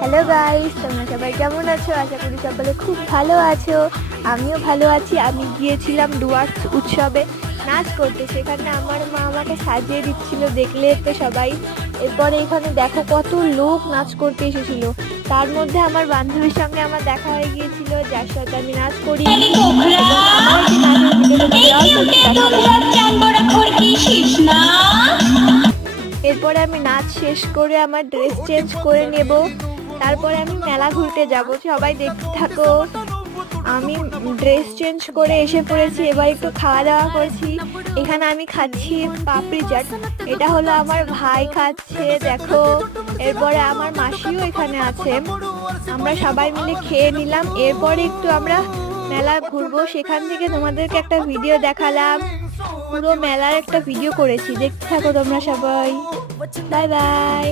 Hello guys, তোমরা সবাই কেমন আছো? আশা করি সকলে খুব ভালো আছো। আমিও ভালো আছি। আমি গিয়েছিলাম ডুয়ার্স উৎসবে নাচ করতে। সেখানে আমার মা আমাকে সাজিয়ে দিচ্ছিল, দেখলে তো সবাই। এরপরে এখানে দেখো কত লোক নাচ করতে এসেছিল। তার মধ্যে আমার বান্ধবীর সঙ্গে আমার দেখা হয়ে গিয়েছিল, যার সাথে আমি নাচ করি এবং আমার একটি নাচের ভিডিও তোমাদের অল্প একটু দেখালাম। এরপরে আমি নাচ শেষ করে আমার ড্রেস চেঞ্জ করে নেব। তারপরে আমি মেলা ঘুরতে যাব, সবাই দেখতে থাকো। আমি ড্রেস চেঞ্জ করে এসে পড়েছি, এবার একটু খাওয়া দাওয়া করছি। এখানে আমি খাচ্ছি পাপড়ি চাট, এটা হলো আমার ভাই খাচ্ছে দেখো। এরপরে আমার মাসিও এখানে আছে, আমরা সবাই মিলে খেয়ে নিলাম। এরপরে একটু আমরা মেলা ঘুরবো, সেখান থেকে তোমাদেরকে একটা ভিডিও দেখালাম। পুরো মেলার একটা ভিডিও করেছি, দেখতে থাকো তোমরা সবাই। Bye bye.